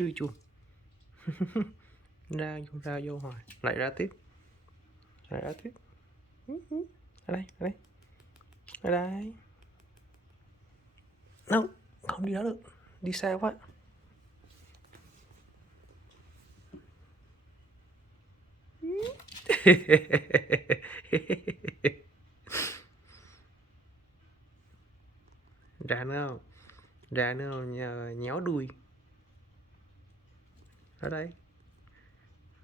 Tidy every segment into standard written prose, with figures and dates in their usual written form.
chui chuồng. Ra vô hoài, lại ra tiếp, lại ra tiếp. Ở đây, ở đây, ở đây. No, không đi đó được, đi xa quá. Ra nữa không? Ra nữa không? Nhéo đuôi. Ở đây,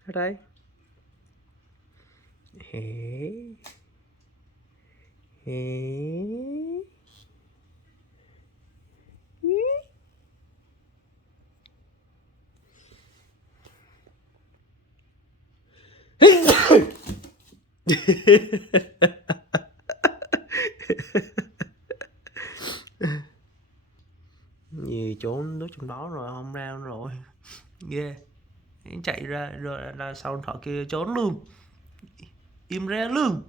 ở đây. Hế. Hế. Gì trốn nước trong đó rồi không ra nữa rồi. Ghê. Chạy ra rồi là sau điện thoại kia trốn luôn. Im re luôn.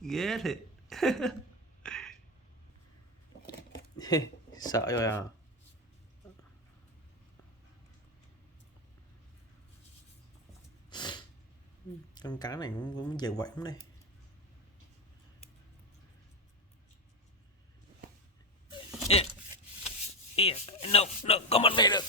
Ghê thiệt. Sợ rồi à. Con cá này cũng dễ quậy lắm đây. No, không ăn này được.